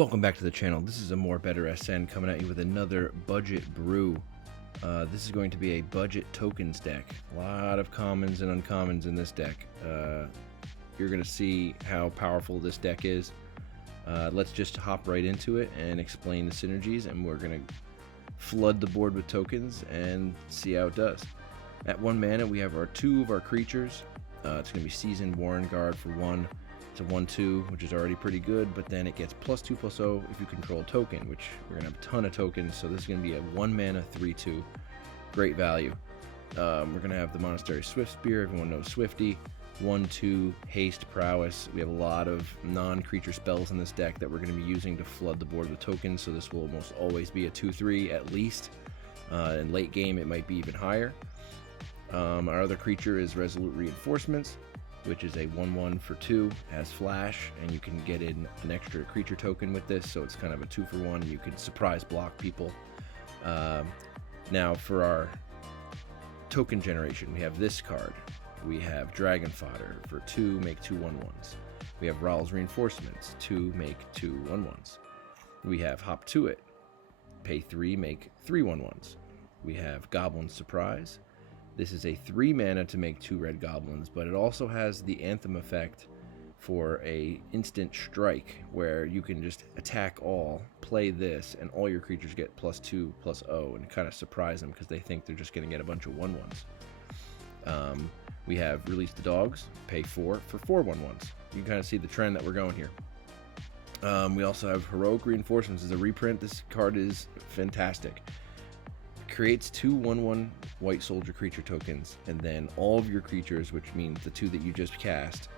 Welcome back to the channel. This is a More Better SN coming at you with another budget brew. This is going to be a budget tokens deck. A lot of commons and uncommons in this deck. You're going to see how powerful this deck is. Let's just hop right into it and explain the synergies, and we're going to flood the board with tokens and see how it does. At 1 mana, we have two of our creatures. It's going to be Seasoned Warren Guard for 1. It's a 1/2, which is already pretty good, but then it gets +2/+0 if you control a token, which we're going to have a ton of tokens, so this is going to be a 1 mana 3/2. Great value. We're going to have the Monastery Swift Spear. Everyone knows Swifty. 1/2 haste prowess. We have a lot of non-creature spells in this deck that we're going to be using to flood the board with tokens, so this will almost always be a 2/3 at least. In late game it might be even higher. Our other creature is Resolute Reinforcements, which is a 1/1 for 2, has flash, and you can get in an extra creature token with this, so it's kind of a 2-for-1, and you can surprise block people. Now for our token generation, we have this card. We have Dragon Fodder for 2, make 2 1/1s. We have Rawl's Reinforcements, 2, make 2 1/1s. We have Hop to It, pay 3, make 3 1/1s. We have Goblin Surprise. This is a 3 mana to make 2 red goblins, but it also has the Anthem effect for a instant strike, where you can just attack all, play this, and all your creatures get +2/+0, and kind of surprise them because they think they're just going to get a bunch of 1/1s. We have Release the Dogs, pay 4 for 4 1/1s. You can kind of see the trend that we're going here. We also have Heroic Reinforcements as a reprint. This card is fantastic. Creates 2 1/1 white soldier creature tokens, and then all of your creatures, which means the 2 that you just cast,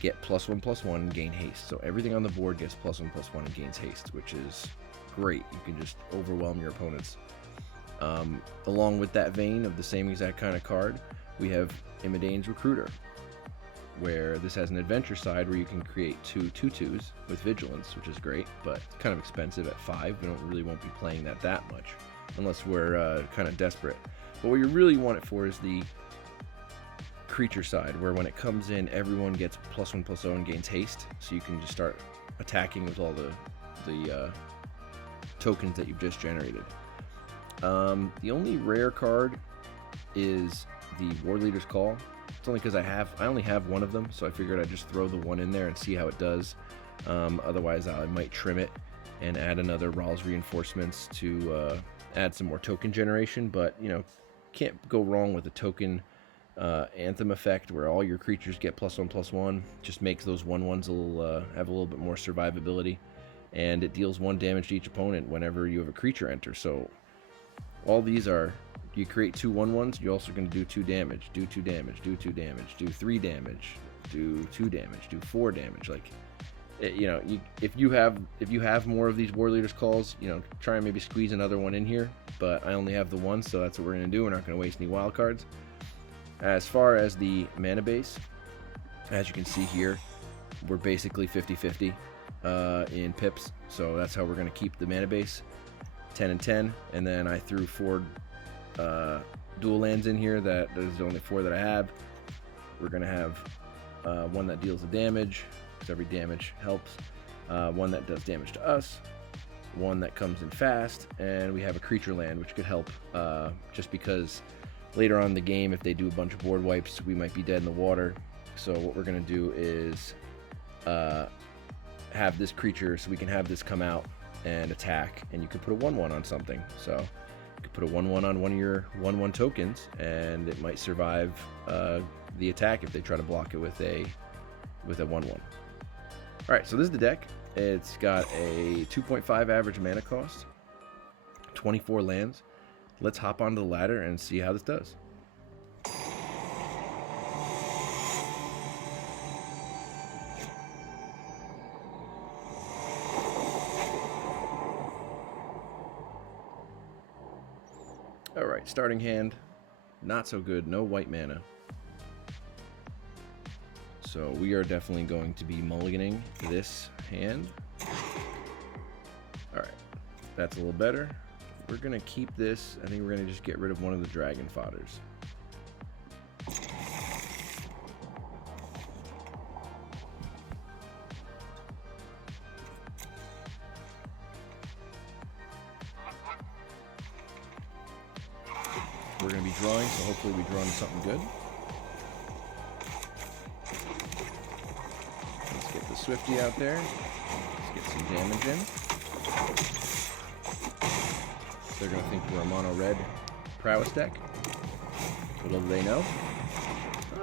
get +1/+1 and gain haste. So everything on the board gets +1/+1 and gains haste, which is great. You can just overwhelm your opponents. Along with that vein of the same exact kind of card, we have Imodane's Recruiter, where this has an adventure side where you can create 2 2/2s with vigilance, which is great, but kind of expensive at 5. We won't be playing that much unless we're kind of desperate. But what you really want it for is the creature side, where when it comes in, everyone gets +1/+0 and gains haste, so you can just start attacking with all the tokens that you've just generated. The only rare card is the War Leader's Call. It's only because I only have one of them, so I figured I'd just throw the one in there and see how it does. Otherwise I might trim it and add another Rawl's Reinforcements to add some more token generation, but can't go wrong with a token Anthem effect where all your creatures get +1/+1. Just makes those 1/1s have a little bit more survivability, and it deals 1 damage to each opponent whenever you have a creature enter. So all these are, you create 2 1/1s, you're also going to do 2 damage, do 2 damage, do 2 damage, do 3 damage, do 2 damage, do 4 damage. Like, if you have more of these War Leaders Calls, try and maybe squeeze another one in here, but I only have the one, so that's what we're going to do. We're not going to waste any wild cards. As far as the mana base, as you can see here, we're basically 50-50 in pips, so that's how we're going to keep the mana base 10 and 10. And then I threw 4 dual lands in here. That is the only 4 that I have. We're going to have one that deals the damage, because every damage helps, one that does damage to us, one that comes in fast, and we have a creature land, which could help just because later on in the game, if they do a bunch of board wipes, we might be dead in the water. So what we're going to do is have this creature, so we can have this come out and attack, and you could put a 1/1 on something. So you could put a 1/1 on one of your 1/1 tokens, and it might survive the attack if they try to block it with a 1/1. Alright, so this is the deck. It's got a 2.5 average mana cost, 24 lands. Let's hop onto the ladder and see how this does. Alright, starting hand, not so good, no white mana. So we are definitely going to be mulliganing this hand. Alright, that's a little better. We're going to keep this. I think we're going to just get rid of one of the Dragon Fodders. we're going to be drawing, so hopefully we draw into something good. Let's get the Swifty out there. Let's get some damage in. They're going to think we're a mono-red prowess deck. Little do they know.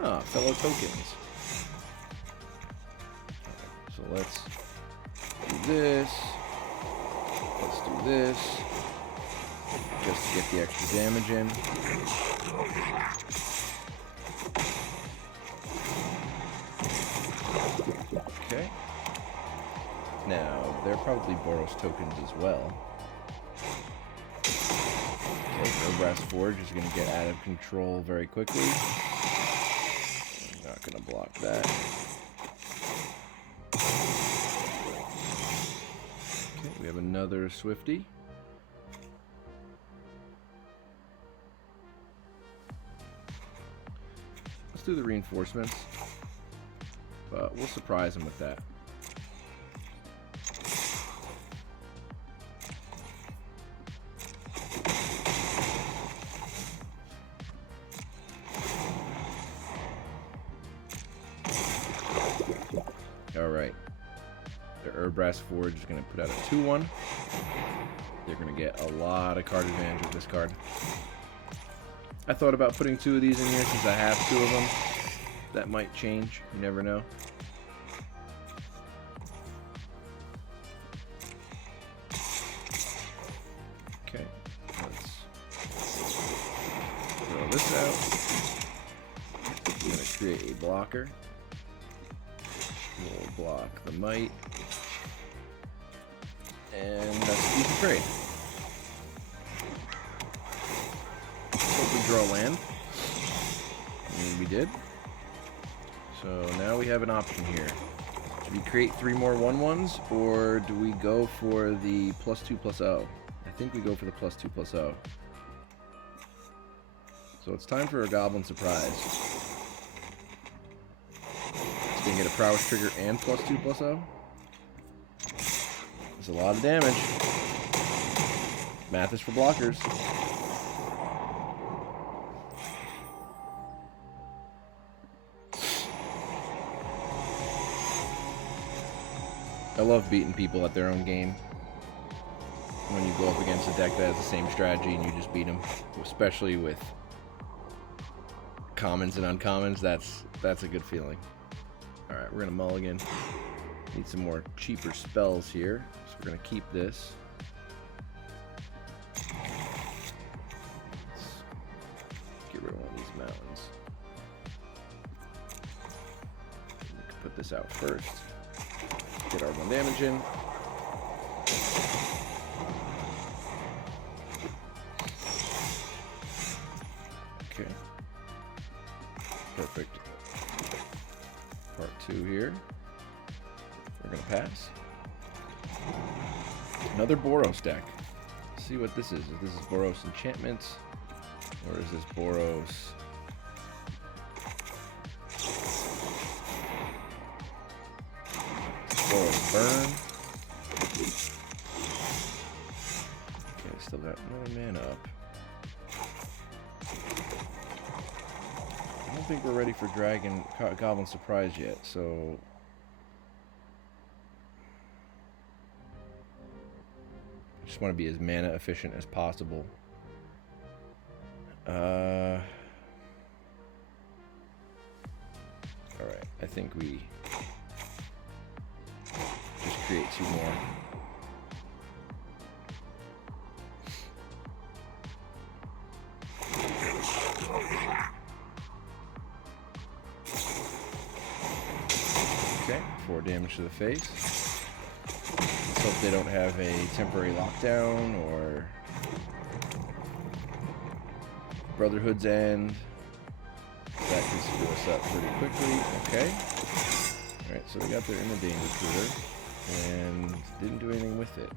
Ah, fellow tokens. Right, so let's do this. Let's do this. Just to get the extra damage in. Okay. Now, they're probably Boros Tokens as well. Okay, Urbrass Forge is going to get out of control very quickly. I'm not going to block that. Okay, we have another Swifty. Let's do the reinforcements, but we'll surprise him with that. Alright. The Urbrass Forge is going to put out a 2-1. They're going to get a lot of card advantage with this card. I thought about putting 2 of these in here since I have 2 of them. That might change. You never know. Okay. Let's throw this out. I'm going to create a blocker. We'll block the Might. And that's a decent trade. Hope we draw land. And we did. So now we have an option here. Do we create 3 more 1/1s, or do we go for the +2/+0? I think we go for the +2/+0. So it's time for a Goblin Surprise. It's going to get a prowess trigger and +2/+0. That's a lot of damage. Math is for blockers. I love beating people at their own game. When you go up against a deck that has the same strategy and you just beat them, especially with commons and uncommons, that's a good feeling. Alright, we're going to mulligan. Need some more cheaper spells here, so we're going to keep this. Let's get rid of one of these mountains. We can put this out first. Get our 1 damage in. Okay. Perfect. Part 2 here. We're going to pass. Another Boros deck. Let's see what this is. If this is Boros Enchantments, or is this Boros... Boros Burn. Okay, still got another mana up. I don't think we're ready for Goblin Surprise yet, so... I just want to be as mana efficient as possible. Alright, I think we... just create 2 more. Okay, 4 damage to the face. Let's hope they don't have a temporary lockdown or Brotherhood's End. That can screw us up pretty quickly. Okay. Alright, so we got their Imodane Recruiter and didn't do anything with it.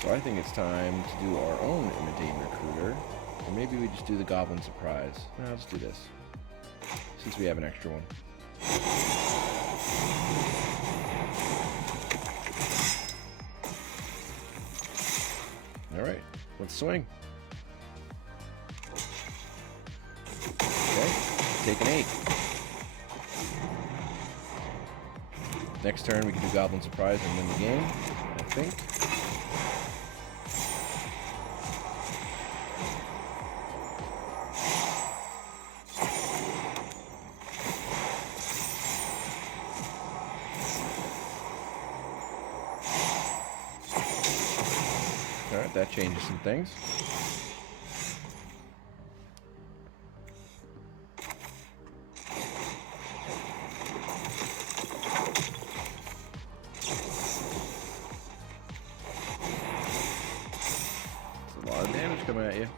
So I think it's time to do our own Imodane Recruiter. Or maybe we just do the Goblin Surprise. No, let's do this, since we have an extra one. Alright, let's swing. take an 8. Next turn, we can do Goblin Surprise and win the game, I think. Alright, that changes some things. A lot of damage coming at you.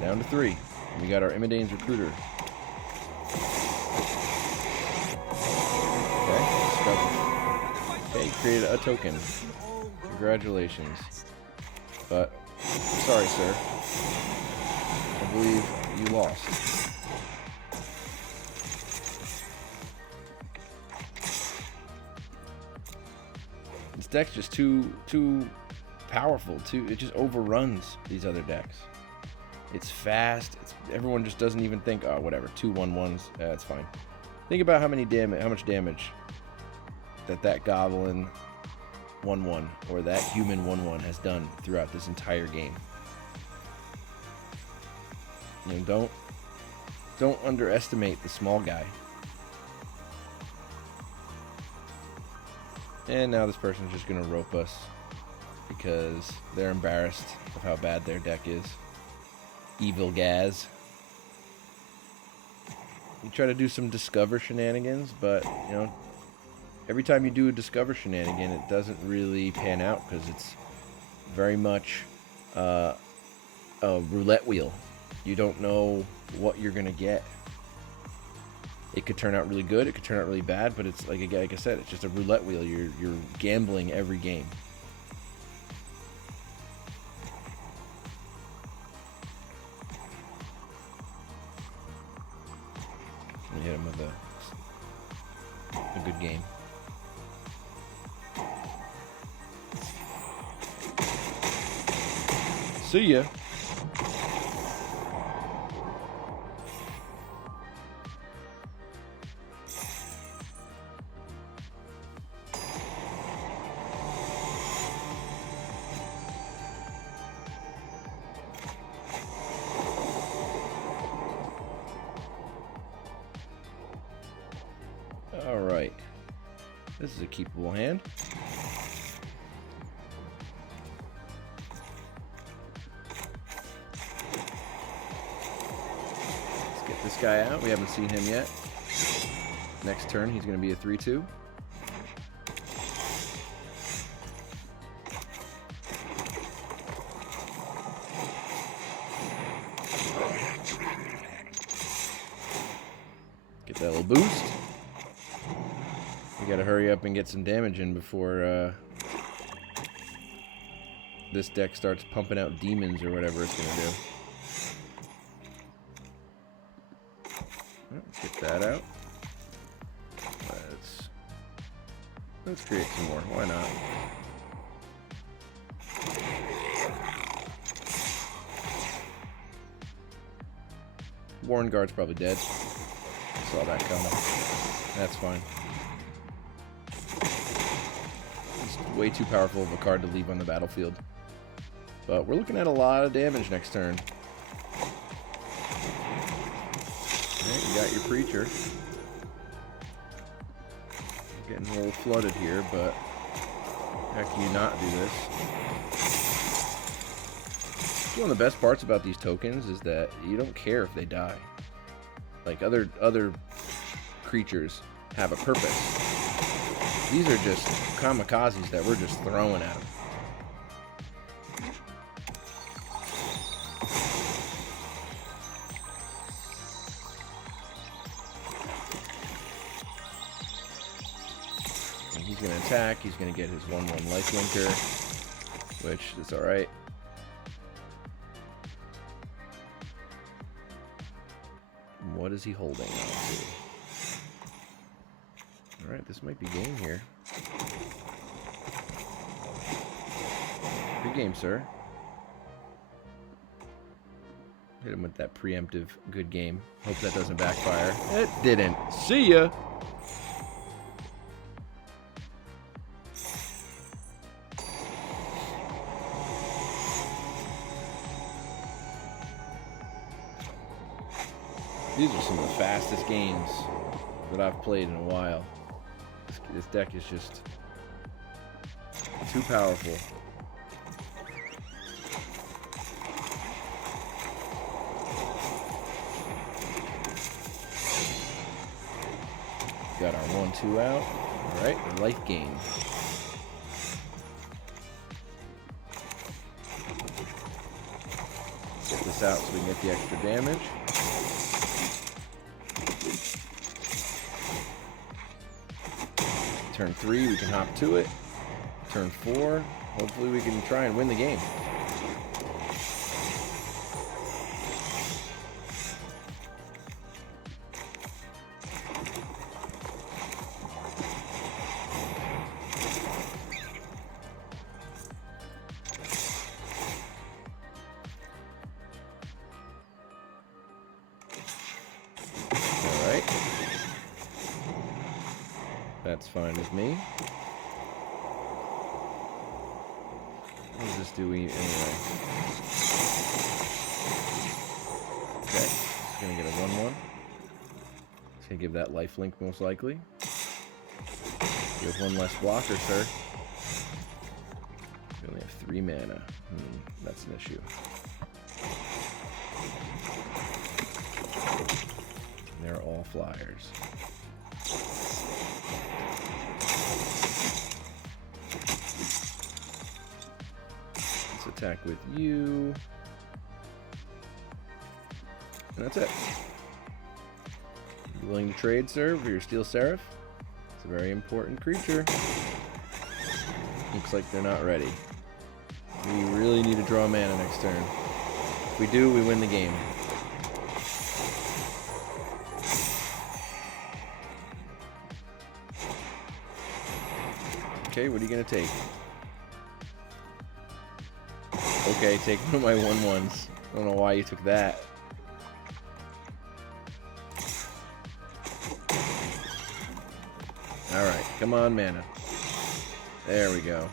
Down to 3. We got our Imodane's Recruiter. Okay, created a token. Congratulations. But, sorry, sir. I believe you lost. This deck's just too powerful. It just overruns these other decks. It's fast. Everyone just doesn't even think, oh, whatever. 2/1/1s. That's fine. Think about how much damage that Goblin 1/1 or that human 1/1 has done throughout this entire game. You know, don't underestimate the small guy. And now this person's just gonna rope us because they're embarrassed of how bad their deck is. Evil Gaz. You try to do some discover shenanigans, but you know, every time you do a discover shenanigan, it doesn't really pan out because it's very much a roulette wheel. You don't know what you're gonna get. It could turn out really good, it could turn out really bad, but it's like I said, it's just a roulette wheel. You're gambling every game. We hit him with a good game. See ya. All right. This is a keepable hand. This guy out. We haven't seen him yet. Next turn, he's going to be a 3/2. Get that little boost. We got to hurry up and get some damage in before this deck starts pumping out demons or whatever it's going to do. Get that out. Let's create some more. Why not? Warren Guard's probably dead. Saw that coming. That's fine. It's way too powerful of a card to leave on the battlefield. But we're looking at a lot of damage next turn. Alright, you got your Preacher. Getting a little flooded here, but how can you not do this? One of the best parts about these tokens is that you don't care if they die. Like other creatures have a purpose. These are just kamikazes that we're just throwing at them. He's going to attack. He's going to get his 1/1 life linker, which is alright. What is he holding on to? Alright, this might be game here. Good game, sir. Hit him with that preemptive good game. Hope that doesn't backfire. It didn't. See ya! These are some of the fastest games that I've played in a while. This deck is just too powerful. Got our 1-2 out. Alright, life gain. Get this out so we can get the extra damage. Turn 3, we can hop to it. Turn 4, hopefully we can try and win the game. That's fine with me. What does this do anyway? Okay, it's gonna get a 1-1. It's gonna give that lifelink most likely. You have one less blocker, sir. You only have 3 mana. That's an issue. And they're all flyers. Attack with you. And that's it. You willing to trade, sir, for your Steel Seraph? It's a very important creature. Looks like they're not ready. We really need to draw mana next turn. If we do, we win the game. Okay, what are you going to take? Okay, take one of my 1/1s. I don't know why you took that. Alright, come on, mana. There we go.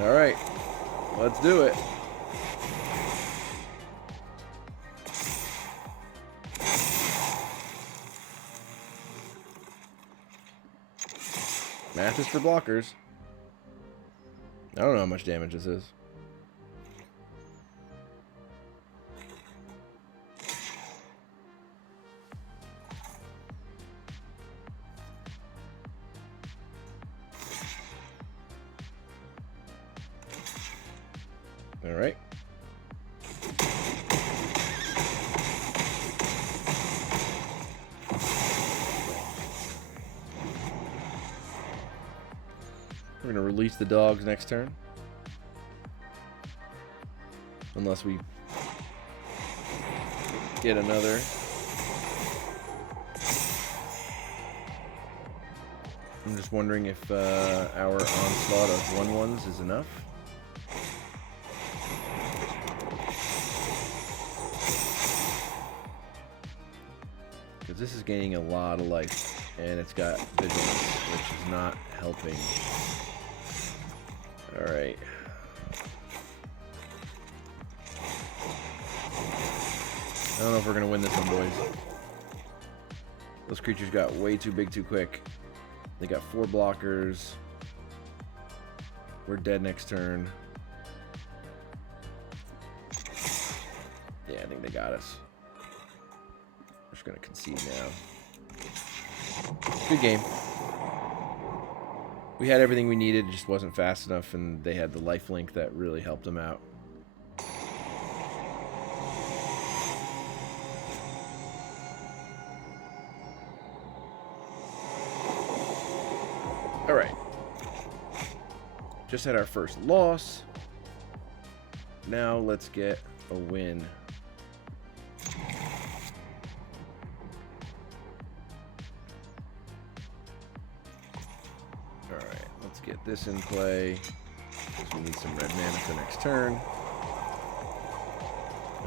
Alright, let's do it. Math is for blockers. I don't know how much damage this is. All right. We're going to release the dogs next turn. Unless we get another. I'm just wondering if our onslaught of 1/1s is enough. Because this is gaining a lot of life, and it's got vigilance, which is not helping. Alright. I don't know if we're going to win this one, boys. Those creatures got way too big too quick. They got 4 blockers. We're dead next turn. Yeah, I think they got us. We're just going to concede now. Good game. We had everything we needed, it just wasn't fast enough, and they had the lifelink that really helped them out. Alright. Just had our first loss. Now let's get a win. Alright, let's get this in play. Because we need some red mana for next turn.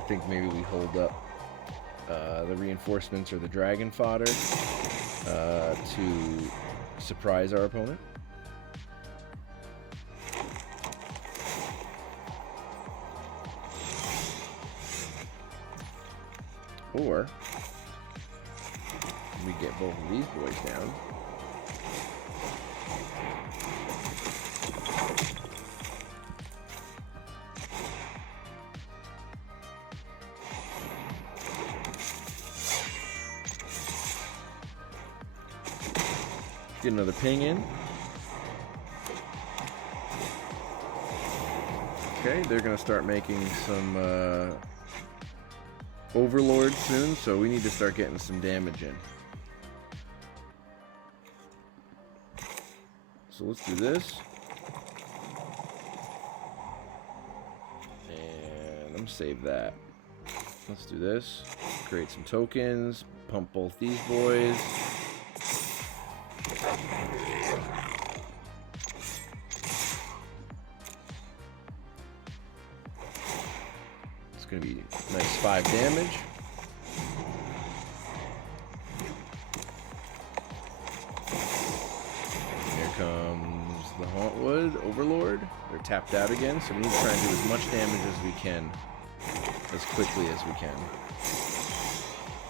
think maybe we hold up the reinforcements or the dragon fodder to surprise our opponent. Or we get both of these boys down. Get another ping in. Okay, they're going to start making some overlords soon, so we need to start getting some damage in. So let's do this. And I'm going to save that. Let's do this. Create some tokens. Pump both these boys. It's going to be nice 5 damage. Here comes the Hauntwood Overlord. They're tapped out again, so we need to try and do as much damage as we can, as quickly as we can,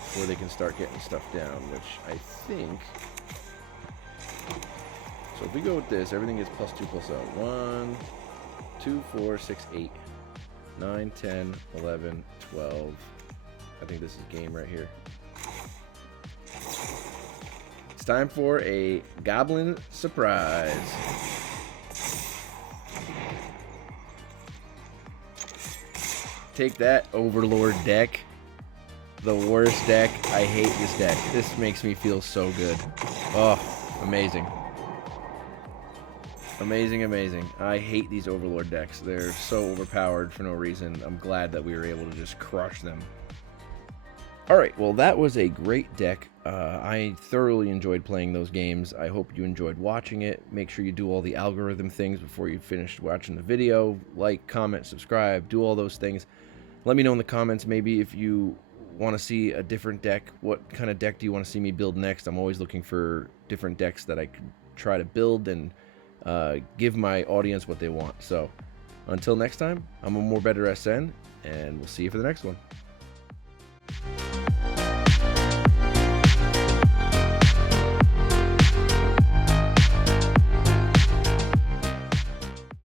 before they can start getting stuff down, which I think... So if we go with this, everything is +2/+0. 1, 2, 4, 6, 8, 9, 10, 11, 12. I think this is game right here. It's time for a Goblin Surprise. Take that, Overlord deck. The worst deck. I hate this deck. This makes me feel so good. Oh, amazing. Amazing, amazing. I hate these Overlord decks. They're so overpowered for no reason. I'm glad that we were able to just crush them. Alright, well that was a great deck. I thoroughly enjoyed playing those games. I hope you enjoyed watching it. Make sure you do all the algorithm things before you finish watching the video. Like, comment, subscribe, do all those things. Let me know in the comments maybe if you want to see a different deck. What kind of deck do you want to see me build next? I'm always looking for different decks that I could try to build and give my audience what they want. So until next time, I'm a more better SN, and we'll see you for the next one.